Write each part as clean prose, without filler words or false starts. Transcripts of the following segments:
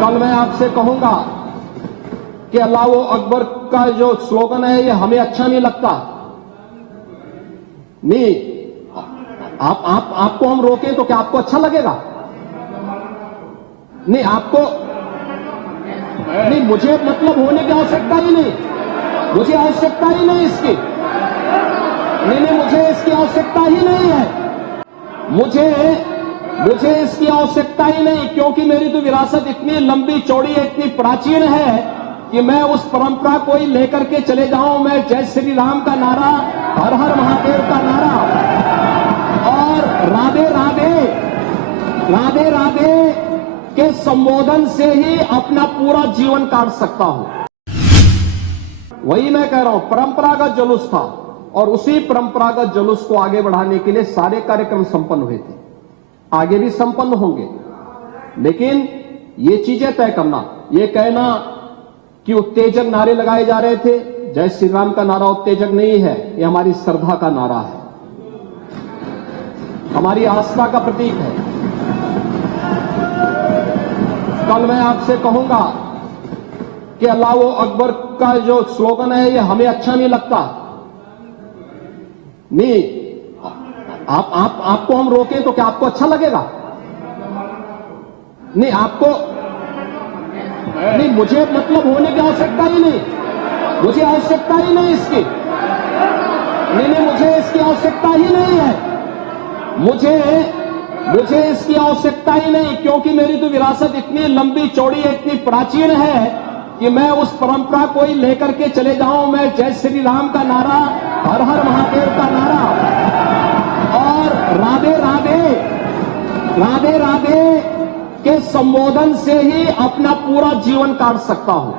कल मैं आपसे कहूंगा कि अल्लाह अकबर का जो स्लोगन है ये हमें अच्छा नहीं लगता। नहीं, आपको हम रोकें तो क्या आपको अच्छा लगेगा? नहीं, आपको नहीं, मुझे मतलब होने की आवश्यकता ही नहीं, मुझे आवश्यकता ही नहीं इसकी। नहीं, मुझे इसकी आवश्यकता ही नहीं है, मुझे इसकी आवश्यकता ही नहीं, क्योंकि मेरी तो विरासत इतनी लंबी चौड़ी है, इतनी प्राचीन है कि मैं उस परंपरा को ही लेकर के चले जाऊं। मैं जय श्री राम का नारा, हर हर महादेव का नारा और राधे राधे राधे राधे के संबोधन से ही अपना पूरा जीवन काट सकता हूं। वही मैं कह रहा हूं, परंपरागत जुलूस था और उसी परंपरागत जुलूस को आगे बढ़ाने के लिए सारे कार्यक्रम संपन्न हुए थे, आगे भी संपन्न होंगे। लेकिन ये चीजें तय करना, ये कहना कि उत्तेजक नारे लगाए जा रहे थे, जय श्री राम का नारा उत्तेजक नहीं है, ये हमारी श्रद्धा का नारा है, हमारी आस्था का प्रतीक है। कल मैं आपसे कहूंगा कि अल्लाह अकबर का जो स्लोगन है ये हमें अच्छा नहीं लगता। नहीं, आपको हम रोकें तो क्या आपको अच्छा लगेगा? नहीं, आपको नहीं, मुझे मतलब होने की आवश्यकता ही नहीं, मुझे आवश्यकता ही नहीं इसकी। नहीं, मुझे इसकी आवश्यकता ही नहीं है, मुझे इसकी आवश्यकता ही नहीं, क्योंकि मेरी तो विरासत इतनी लंबी चौड़ी है, इतनी प्राचीन है कि मैं उस परंपरा को ही लेकर के चले जाऊं। मैं जय श्री राम का नारा, हर हर महादेव का नारा और राधे राधे राधे राधे के संबोधन से ही अपना पूरा जीवन काट सकता हूं।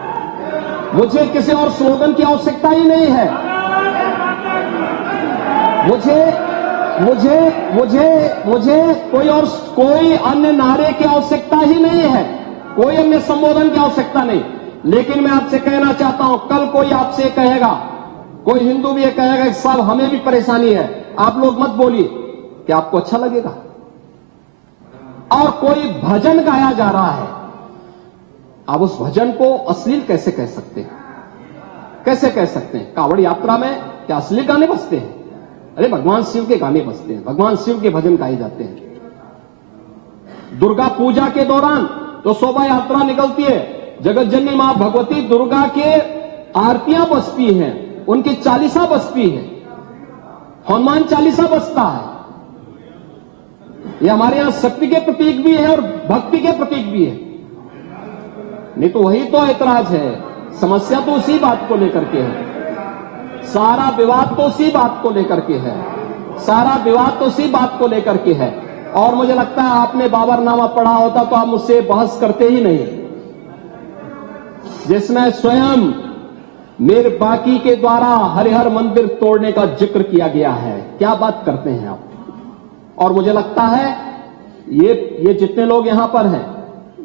मुझे किसी और स्लोगन की आवश्यकता ही नहीं है, मुझे कोई अन्य नारे की आवश्यकता ही नहीं है, कोई अन्य संबोधन की आवश्यकता नहीं। लेकिन मैं आपसे कहना चाहता हूं, कल कोई आपसे कहेगा, कोई हिंदू भी ये कहेगा कि साहब हमें भी परेशानी है, आप लोग मत बोलिए, क्या आपको अच्छा लगेगा? और कोई भजन गाया जा रहा है, आप उस भजन को अश्लील कैसे कह सकते हैं? कैसे कह सकते हैं? कांवड़ यात्रा में क्या अश्लील गाने बजते हैं? अरे भगवान शिव के गाने बजते हैं, भगवान शिव के भजन गाए जाते हैं। दुर्गा पूजा के दौरान तो शोभा यात्रा निकलती है, जगत जननी मां भगवती दुर्गा के आरतियां बजती हैं, उनकी चालीसा बजती है, हनुमान चालीसा बजता है। ये हमारे यहां शक्ति के प्रतीक भी है और भक्ति के प्रतीक भी है। नहीं तो वही तो ऐतराज है, समस्या तो उसी बात को लेकर के है, सारा विवाद तो उसी बात को लेकर के है, सारा विवाद तो उसी बात को लेकर के है। और मुझे लगता है आपने बाबरनामा पढ़ा होता तो आप मुझसे बहस करते ही नहीं, जिसमें स्वयं मीर बाकी के द्वारा हरिहर मंदिर तोड़ने का जिक्र किया गया है। क्या बात करते हैं आप? और मुझे लगता है ये जितने लोग यहां पर हैं,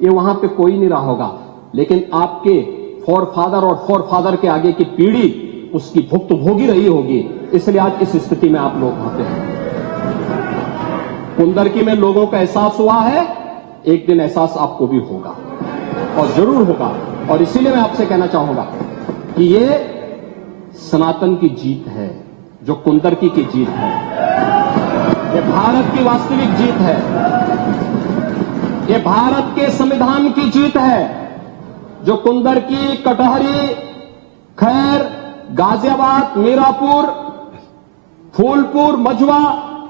ये वहां पे कोई नहीं रहा होगा, लेकिन आपके फोरफादर और फोरफादर के आगे की पीढ़ी उसकी भुक्त भोगी रही होगी, इसलिए आज इस स्थिति में आप लोग वहां पे हैं। कुंदरकी में लोगों का एहसास हुआ है, एक दिन एहसास आपको भी होगा और जरूर होगा। और इसीलिए मैं आपसे कहना चाहूंगा कि ये सनातन की जीत है, जो कुंदरकी की जीत है, ये भारत की वास्तविक जीत है, ये भारत के संविधान की जीत है, जो कुंदरकी, कटहरी, खैर, गाजियाबाद, मीरापुर, फूलपुर, मझवा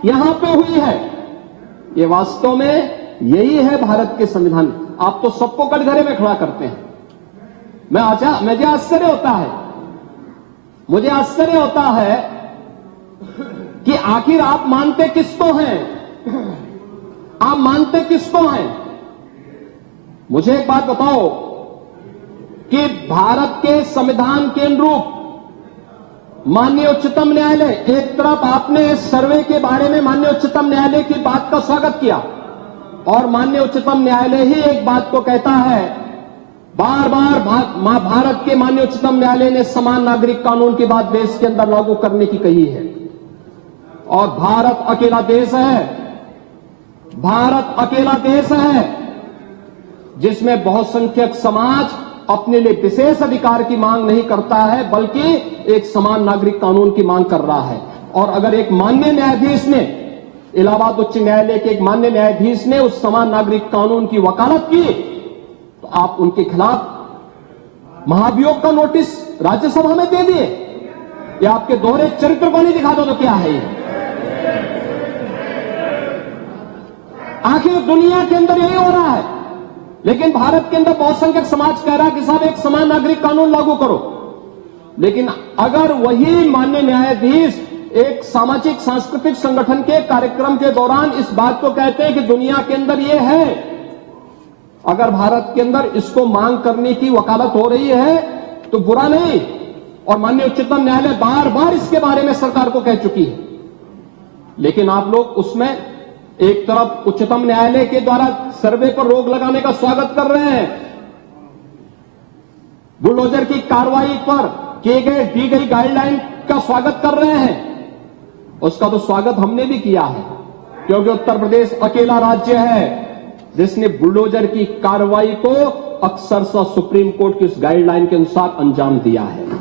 यहां पे हुई है। ये वास्तव में यही है भारत के संविधान। आप तो सबको कटघरे में खड़ा करते हैं। मुझे आश्चर्य होता है, मुझे आश्चर्य होता है कि आखिर आप मानते किसको हैं? आप मानते किसको हैं? मुझे एक बात बताओ कि भारत के संविधान के अनुरूप माननीय उच्चतम न्यायालय, एक तरफ आपने सर्वे के बारे में माननीय उच्चतम न्यायालय की बात का स्वागत किया और माननीय उच्चतम न्यायालय ही एक बात को कहता है, बार बार भारत के माननीय उच्चतम न्यायालय ने समान नागरिक कानून की बात देश के अंदर लागू करने की कही है। और भारत अकेला देश है, भारत अकेला देश है जिसमें बहुसंख्यक समाज अपने लिए विशेष अधिकार की मांग नहीं करता है, बल्कि एक समान नागरिक कानून की मांग कर रहा है। और अगर एक माननीय न्यायाधीश ने, इलाहाबाद उच्च न्यायालय के एक माननीय न्यायाधीश ने उस समान नागरिक कानून की वकालत की, तो आप उनके खिलाफ महाभियोग का नोटिस राज्यसभा में दे दिए। या आपके दोहरे चरित्र को नहीं दिखा दो तो क्या है ये? आखिर दुनिया के अंदर यही हो रहा है, लेकिन भारत के अंदर बहुसंख्यक समाज कह रहा है कि साहब एक समान नागरिक कानून लागू करो। लेकिन अगर वही माननीय न्यायाधीश एक सामाजिक सांस्कृतिक संगठन के कार्यक्रम के दौरान इस बात को कहते हैं कि दुनिया के अंदर ये है, अगर भारत के अंदर इसको मांग करने की वकालत हो रही है तो बुरा नहीं। और माननीय उच्चतम न्यायालय बार बार इसके बारे में सरकार को कह चुकी है, लेकिन आप लोग उसमें एक तरफ उच्चतम न्यायालय के द्वारा सर्वे पर रोक लगाने का स्वागत कर रहे हैं, बुलडोजर की कार्रवाई पर दी गई गाइडलाइन का स्वागत कर रहे हैं। उसका तो स्वागत हमने भी किया है, क्योंकि उत्तर प्रदेश अकेला राज्य है जिसने बुलडोजर की कार्रवाई को अक्सर सुप्रीम कोर्ट की उस गाइडलाइन के अनुसार अंजाम दिया है।